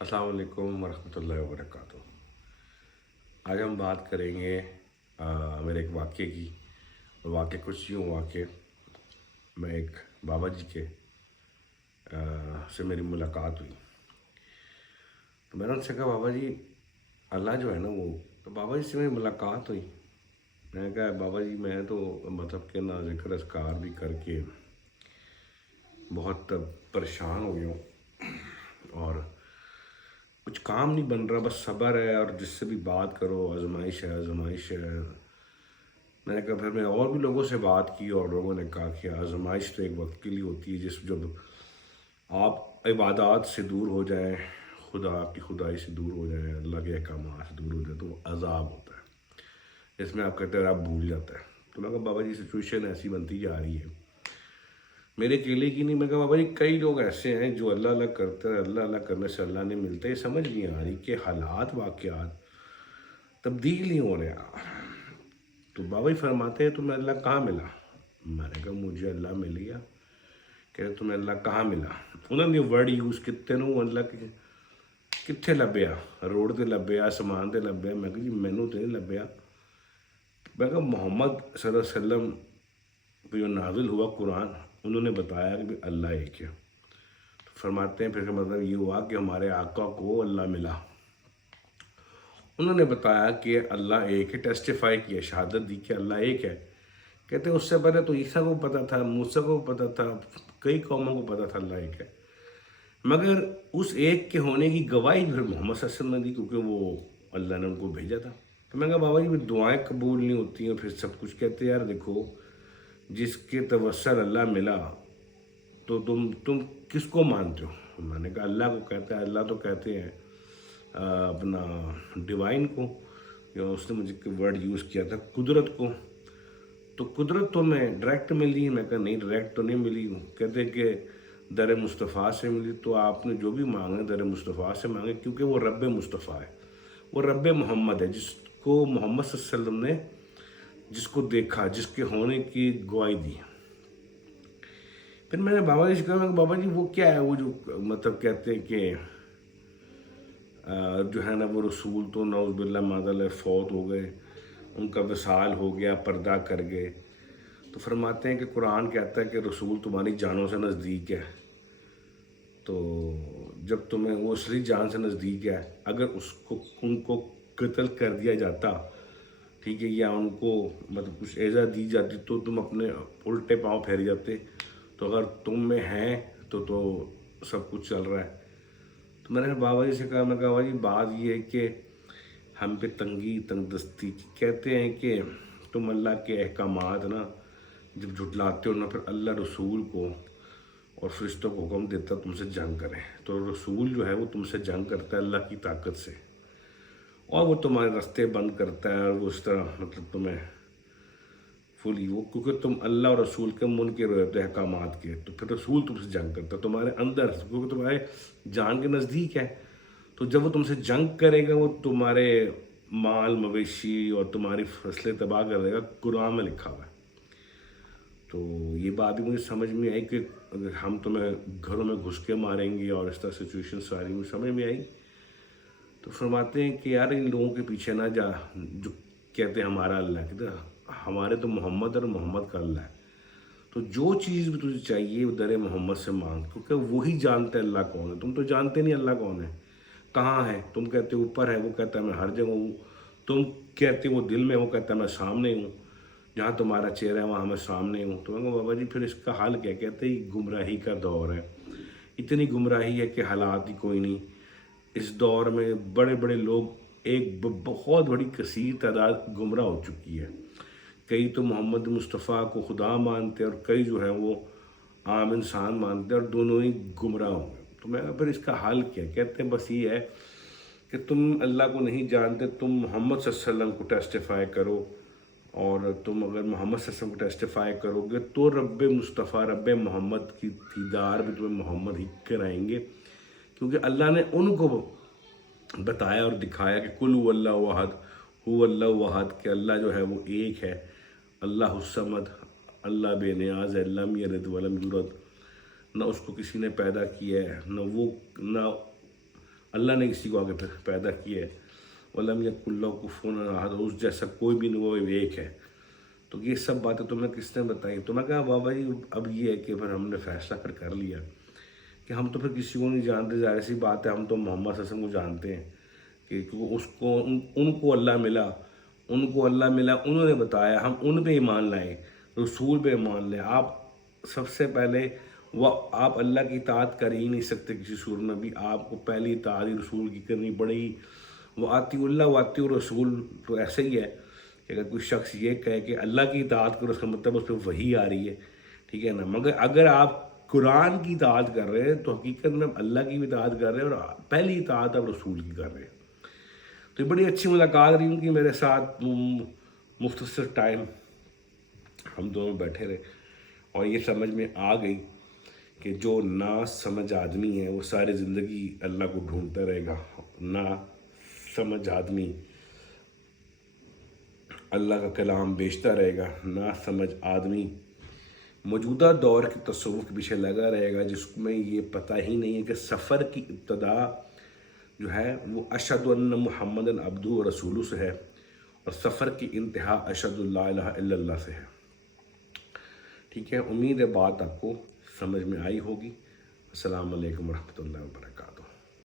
السلام علیکم ورحمۃ اللہ وبرکاتہ۔ آج ہم بات کریں گے میرے ایک واقعے کی۔ واقعہ کچھ یوں ہوا کہ میں ایک بابا جی کے سے میری ملاقات ہوئی، تو میں نے ان سے کہا بابا جی اللہ جو ہے نا وہ، تو بابا جی سے میری ملاقات ہوئی۔ میں نے کہا بابا جی میں تو مطلب کہ نہ ذکر اذکار بھی کر کے بہت پریشان ہو گیا ہوں، اور کچھ کام نہیں بن رہا، بس صبر ہے، اور جس سے بھی بات کرو آزمائش ہے آزمائش ہے۔ میں نے کہا پھر میں اور بھی لوگوں سے بات کی، اور لوگوں نے کہا کہ آزمائش تو ایک وقت کے لیے ہوتی ہے، جب آپ عبادات سے دور ہو جائیں، خدا کی خدائی سے دور ہو جائیں، اللہ کے احکامات سے دور ہو جائیں، تو وہ عذاب ہوتا ہے، اس میں آپ کہتے ہیں آپ بھول جاتا ہے۔ تو میں کہا بابا جی سچویشن ایسی بنتی جا رہی ہے، میرے اکیلے کی نہیں۔ میں کہا بابا جی کئی لوگ ایسے ہیں جو اللہ اللہ کرتے ہیں، اللہ اللہ کرنے سے اللہ نہیں ملتا۔ یہ سمجھ نہیں آ رہی کہ حالات واقعات تبدیل نہیں ہو رہے۔ تو بابا جی فرماتے ہیں تمہیں اللہ کہاں ملا؟ میں نے کہا مجھے اللہ مل گیا۔ کہ تمہیں اللہ کہاں ملا؟ انہوں نے ورڈ یوز کیتے نو اللہ کے کتنے لبیا، روڈ تے لبیا، آسمان تے لبیا؟ میں کہا جی مینوں تو نہیں لبیا۔ میں کہا محمد صلی اللہ علیہ وسلم پہ جو نازل ہوا قرآن، انہوں نے بتایا کہ اللہ ایک ہے۔ فرماتے ہیں پھر کا مطلب یہ ہوا کہ ہمارے آقا کو اللہ ملا، انہوں نے بتایا کہ اللہ ایک ہے، ٹیسٹیفائی کیا، شہادت دی کہ اللہ ایک ہے۔ کہتے ہیں اس سے پہلے تو عیسیٰ کو پتہ تھا، موسیٰ کو پتہ تھا، کئی قوموں کو پتہ تھا اللہ ایک ہے، مگر اس ایک کے ہونے کی گواہی پھر محمد صلی اللہ علیہ وسلم نے دی، کیونکہ وہ اللہ نے ان کو بھیجا تھا۔ تو میں کہا بابا جی دعائیں قبول نہیں ہوتی ہیں، پھر سب کچھ کہتے ہیں یار دیکھو جس کے توسل اللہ ملا تو تم کس کو مانتے ہو؟ میں نے کہا اللہ کو کہتا ہے، اللہ تو کہتے ہیں اپنا ڈیوائن کو، یا اس نے مجھے ورڈ یوز کیا تھا قدرت کو۔ تو قدرت تو میں ڈائریکٹ ملی ہے۔ میں کہا نہیں ڈائریکٹ تو نہیں ملی ہوں، کہتے کہ در مصطفیٰ سے ملی۔ تو آپ نے جو بھی مانگا در مصطفیٰ سے مانگے، کیونکہ وہ رب مصطفیٰ ہے، وہ رب محمد ہے، جس کو محمد صلی اللہ علیہ وسلم نے جس کو دیکھا، جس کے ہونے کی گواہی دی۔ پھر میں نے بابا جی سے کہا بابا جی وہ کیا ہے، وہ جو مطلب کہتے ہیں کہ جو ہے نا وہ رسول تو نعوذ باللہ معاذ اللہ فوت ہو گئے، ان کا وصال ہو گیا، پردہ کر گئے۔ تو فرماتے ہیں کہ قرآن کہتا ہے کہ رسول تمہاری جانوں سے نزدیک ہے، تو جب تمہیں وہ اصلی جان سے نزدیک ہے، اگر ان کو قتل کر دیا جاتا، ٹھیک ہے، یا ان کو مطلب کچھ ایزا دی جاتی، تو تم اپنے الٹے پاؤں پھیر جاتے۔ تو اگر تم میں ہیں تو سب کچھ چل رہا ہے۔ تو میں نے بابا جی سے کہا، میں کہا بابا جی بات یہ ہے کہ ہم پہ تنگی تنگ دستی کہتے ہیں کہ تم اللہ کے احکامات نا جب جھٹلاتے ہو نا، پھر اللہ رسول کو اور فرشتوں کو حکم دیتا تم سے جنگ کریں، تو رسول جو ہے وہ تم سے جنگ کرتا ہے اللہ کی طاقت سے، اور وہ تمہارے راستے بند کرتا ہے، اور وہ اس طرح مطلب تمہیں فلی وہ، کیونکہ تم اللہ اور رسول کے منکر ہوتے احکامات کے، تو پھر رسول تم سے جنگ کرتا ہے تمہارے اندر، کیونکہ تمہارے جان کے نزدیک ہے۔ تو جب وہ تم سے جنگ کرے گا، وہ تمہارے مال مویشی اور تمہاری فصلیں تباہ کر دے گا، قرآن میں لکھا ہوا ہے۔ تو یہ بات بھی مجھے سمجھ میں آئی کہ اگر ہم تمہیں گھروں میں گھس کے ماریں گے، اور اس طرح سچویشن ساری مجھے سمجھ میں آئی۔ تو فرماتے ہیں کہ یار ان لوگوں کے پیچھے نہ جا جو کہتے ہیں ہمارا اللہ ہے، کہتے ہمارے تو محمد اور محمد کا اللہ ہے۔ تو جو چیز بھی تجھے چاہیے وہ در محمد سے مانگ، کیونکہ وہی جانتا ہے اللہ کون ہے، تم تو جانتے نہیں اللہ کون ہے، کہاں ہے۔ تم کہتے اوپر ہے، وہ کہتا ہے میں ہر جگہ ہوں۔ تم کہتے وہ دل میں، وہ کہتا ہے میں سامنے ہوں، جہاں تمہارا چہرہ ہے وہاں میں سامنے ہوں۔ تو میں کہا بابا جی پھر اس کا حل کیا؟ کہتے ہی گمراہی کا دور ہے، اتنی گمراہی ہے کہ حالات ہی کوئی نہیں۔ اس دور میں بڑے بڑے لوگ، ایک بہت بڑی کثیر تعداد گمراہ ہو چکی ہے۔ کئی تو محمد مصطفیٰ کو خدا مانتے اور کئی جو ہے وہ عام انسان مانتے، اور دونوں ہی گمراہ ہوں گے۔ تو میں پھر اس کا حل کیا؟ کہتے ہیں بس یہ ہے کہ تم اللہ کو نہیں جانتے، تم محمد صلی اللہ علیہ وسلم کو ٹیسٹیفائی کرو، اور تم اگر محمد صلی اللہ علیہ وسلم کو ٹیسٹیفائی کرو گے تو رب مصطفیٰ رب محمد کی دیدار بھی تمہیں محمد ہی کرائیں گے، کیونکہ اللہ نے ان کو بتایا اور دکھایا کہ کل هو اللہ احد، هو اللہ احد، کہ اللہ جو ہے وہ ایک ہے، اللہ الصمد، اللہ بے نیاز ہے، لم یلد ولم یولد، نہ اس کو کسی نے پیدا کیا ہے، نہ اللہ نے کسی کو آگے پھر پیدا کیا ہے، وَلَمْ يَكُنْ لَهُ كُفُوًا أَحَدٌ، اس جیسا کوئی بھی نہیں، وہ ایک ہے۔ تو یہ سب باتیں تمہیں کس نے بتائیں؟ تو میں کہا بابا جی اب یہ ہے کہ پھر ہم نے فیصلہ پھر کر لیا کہ ہم تو پھر کسی کو نہیں جانتے، ظاہر سی بات ہے ہم تو محمد صلی اللہ علیہ وسلم کو جانتے ہیں کہ اس کو ان کو اللہ ملا، انہوں نے بتایا، ہم ان پہ ایمان لائیں، رسول پہ ایمان لیں۔ آپ سب سے پہلے وہ آپ اللہ کی اطاعت کر ہی نہیں سکتے کسی صورت میں بھی، آپ کو پہلی اطاعت ہی رسول کی کرنی پڑے گی۔ وہ آتی اللہ و آتی الرسول، تو ایسا ہی ہے کہ اگر کوئی شخص یہ کہے کہ اللہ کی اطاعت کرو، اس کا مطلب اس پہ وحی آ رہی ہے، ٹھیک ہے نا۔ مگر اگر آپ قرآن کی اطاعت کر رہے ہیں تو حقیقت میں اللہ کی بھی اطاعت کر رہے ہیں، اور پہلی اطاعت آپ رسول کی کر رہے ہیں۔ تو یہ بڑی اچھی ملاقات رہی ان کی میرے ساتھ، مختصر ٹائم ہم دونوں بیٹھے رہے، اور یہ سمجھ میں آ گئی کہ جو نا سمجھ آدمی ہے وہ ساری زندگی اللہ کو ڈھونڈتا رہے گا، نا سمجھ آدمی اللہ کا کلام بیچتا رہے گا، نا سمجھ آدمی موجودہ دور کے تصوف کے پیچھے لگا رہے گا، جس میں یہ پتہ ہی نہیں ہے کہ سفر کی ابتدا جو ہے وہ اشہد ان محمد عبدہ و رسولہ سے ہے، اور سفر کی انتہا اشہد لا الہ الا اللہ سے ہے۔ ٹھیک ہے، امید ہے بات آپ کو سمجھ میں آئی ہوگی۔ السلام علیکم ورحمۃ اللہ وبرکاتہ۔